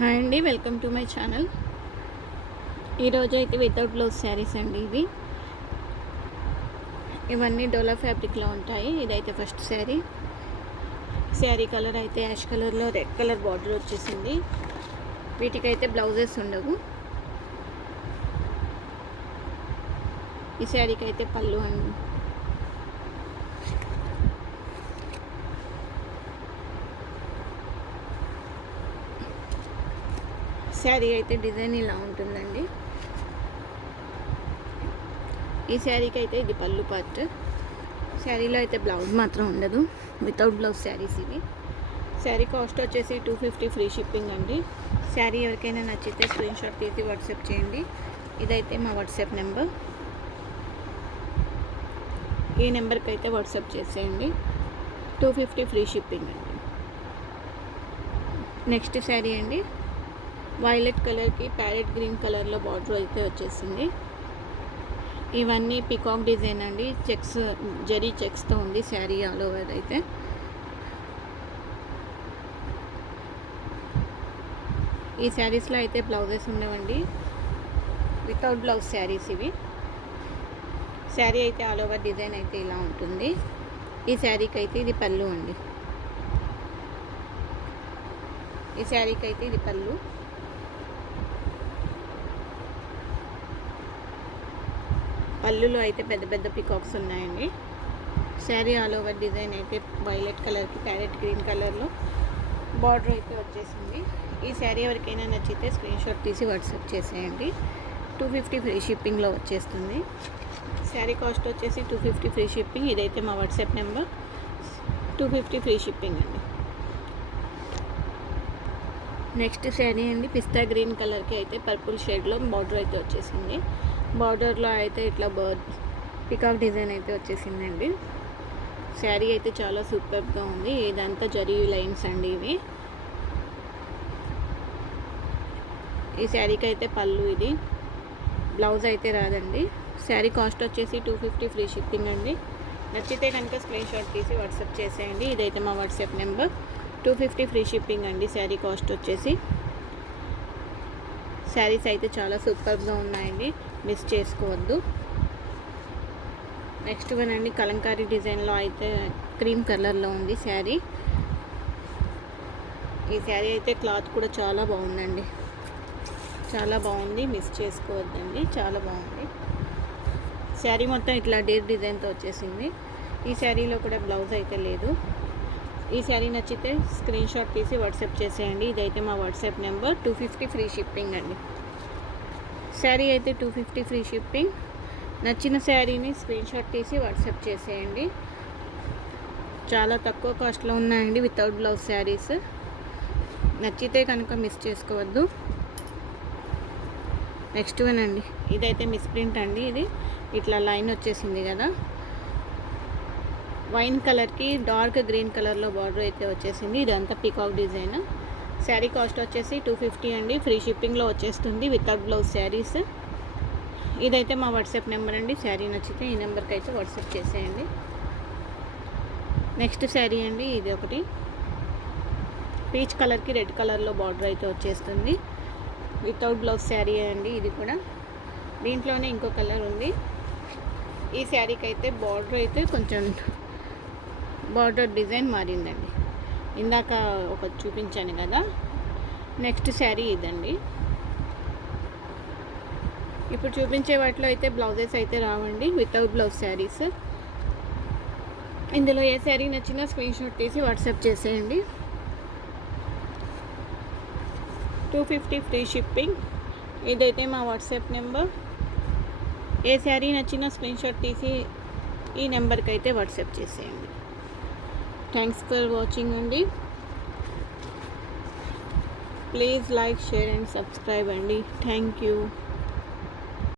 Hi అండి, welcome to my channel. ఈరోజు అయితే వితౌట్ బ్లౌజ్ శారీస్ అండి. ఇవన్నీ డోలా ఫ్యాబ్రిక్లో ఉంటాయి. ఇదైతే ఫస్ట్ శారీ కలర్ అయితే యాష్ కలర్లో రెడ్ కలర్ బార్డర్ వచ్చేసింది. వీటికైతే బ్లౌజెస్ ఉండవు. ఈ శారీకి అయితే పళ్ళు అండి. శారీ అయితే డిజైన్ ఇలా ఉంటుందండి. ఈ శారీకి అయితే ఇది పళ్ళు పార్ట్. శారీలో అయితే బ్లౌజ్ మాత్రం ఉండదు, వితౌట్ బ్లౌజ్ శారీస్ ఇవి. శారీ కాస్ట్ వచ్చేసి 250 ఫ్రీ షిప్పింగ్ అండి. శారీ ఎవరికైనా నచ్చితే స్క్రీన్ షాట్ తీసి వాట్సాప్ చేయండి. ఇదైతే మా వాట్సాప్ నెంబర్. ఈ నెంబర్కి అయితే వాట్సాప్ చేసేయండి. 250 ఫ్రీ షిప్పింగ్ అండి. నెక్స్ట్ శారీ అండి, వైలెట్ కలర్కి ప్యారెట్ గ్రీన్ కలర్లో బార్డర్ అయితే వచ్చేసింది. ఇవన్నీ పికాక్ డిజైన్ అండి. చెక్స్, జరీ చెక్స్తో ఉంది శారీ ఆల్ ఓవర్. అయితే ఈ శారీస్లో అయితే బ్లౌజెస్ ఉండవండి, వితౌట్ బ్లౌజ్ శారీస్ ఇవి. శారీ అయితే ఆల్ ఓవర్ డిజైన్ అయితే ఇలా ఉంటుంది. ఈ శారీకి అయితే ఇది పళ్ళు అండి. ఈ శారీకి అయితే ఇది పళ్ళు. పళ్ళులో అయితే పెద్ద పెద్ద పికాక్స్ ఉన్నాయండి. శారీ ఆల్ ఓవర్ డిజైన్ అయితే వైలెట్ కలర్కి ప్యారెట్ గ్రీన్ కలర్లో బార్డర్ అయితే వచ్చేసింది. ఈ శారీ ఎవరికైనా నచ్చితే స్క్రీన్ షాట్ తీసి వాట్సాప్ చేసేయండి. 250 ఫ్రీ షిప్పింగ్లో వచ్చేస్తుంది. శారీ కాస్ట్ వచ్చేసి 250 ఫ్రీ షిప్పింగ్. ఇదైతే మా వాట్సాప్ నెంబర్. 250 ఫ్రీ షిప్పింగ్ అండి. నెక్స్ట్ శారీ అండి, పిస్తా గ్రీన్ కలర్కి అయితే పర్పుల్ షేడ్లో బార్డర్ అయితే వచ్చేసింది. బార్డర్లో అయితే ఇట్లా పికాక్ డిజైన్ అయితే వచ్చేసిందండి. శారీ అయితే చాలా సూపర్గా ఉంది. ఇదంతా జరీ లైన్స్ అండి ఇవి. ఈ శారీకి అయితే పళ్ళు, ఇది బ్లౌజ్ అయితే రాదండి. శారీ కాస్ట్ వచ్చేసి 250 ఫ్రీ షిప్పింగ్ అండి. నచ్చితే కనుక స్క్రీన్ షాట్ తీసి వాట్సాప్ చేసేయండి. ఇదైతే మా వాట్సాప్ నెంబర్. 250 ఫ్రీ షిప్పింగ్ అండి. శారీ కాస్ట్ వచ్చేసి. శారీస్ అయితే చాలా సూపర్గా ఉన్నాయండి, మిస్ చేసుకోవద్దు. నెక్స్ట్ వన్ అండి, కలంకారీ డిజైన్లో అయితే క్రీమ్ కలర్లో ఉంది శారీ. ఈ శారీ అయితే క్లాత్ కూడా చాలా బాగుందండి, చాలా బాగుంది, మిస్ చేసుకోవద్దండి, చాలా బాగుంది. శారీ మొత్తం ఇట్లా డేర్ డిజైన్తో వచ్చేసింది. ఈ శారీలో కూడా బ్లౌజ్ అయితే లేదు. ఈ శారీ నచ్చితే స్క్రీన్ షాట్ తీసి వాట్సాప్ చేసేయండి. ఇదైతే మా వాట్సాప్ నెంబర్. 250 ఫ్రీ షిప్పింగ్ అండి. శారీ అయితే 250 ఫ్రీ షిప్పింగ్. నచ్చిన శారీని స్క్రీన్ షాట్ తీసి వాట్సాప్ చేసేయండి. చాలా తక్కువ కాస్ట్లో ఉన్నాయండి వితౌట్ బ్లౌజ్ శారీస్. నచ్చితే కనుక మిస్ చేసుకోవద్దు. నెక్స్ట్ వన్ అండి, ఇదైతే మిస్ ప్రింట్ అండి. ఇది ఇట్లా లైన్ వచ్చేసింది కదా, వైన్ కలర్కి డార్క్ గ్రీన్ కలర్లో బార్డర్ అయితే వచ్చేసింది. ఇదంతా పికాక్ డిజైన్. శారీ కాస్ట్ వచ్చేసి 250 అండి. ఫ్రీ షిప్పింగ్లో వచ్చేస్తుంది వితౌట్ బ్లౌజ్ శారీస్. ఇదైతే మా వాట్సాప్ నెంబర్ అండి. శారీ నచ్చితే ఈ నెంబర్కి అయితే వాట్సాప్ చేసేయండి. నెక్స్ట్ శారీ అండి, ఇది ఒకటి పీచ్ కలర్కి రెడ్ కలర్లో బార్డర్ అయితే వచ్చేస్తుంది. వితౌట్ బ్లౌజ్ శారీ అండి ఇది కూడా. దీంట్లోనే ఇంకో కలర్ ఉంది. ఈ శారీకి అయితే బార్డర్ అయితే కొంచెం బార్డర్ డిజైన్ మారిందండి. ఇందాక ఒక చూపించాను కదా. నెక్స్ట్ శారీ ఇదండి. ఇప్పుడు చూపించే వాటిలో అయితే బ్లౌజెస్ అయితే రావండి, వితౌట్ బ్లౌజ్ శారీస్. ఇందులో ఏ శారీ నచ్చినా స్క్రీన్ షాట్ తీసి వాట్సాప్ చేసేయండి. 250 ఫ్రీ షిప్పింగ్. ఇదైతే మా వాట్సాప్ నెంబర్. ఏ శారీ నచ్చినా స్క్రీన్ షాట్ తీసి ఈ నెంబర్కి అయితే వాట్సాప్ చేసేయండి. థ్యాంక్స్ ఫర్ వాచింగ్ అండి. Please like, share and subscribe అండి. Thank you.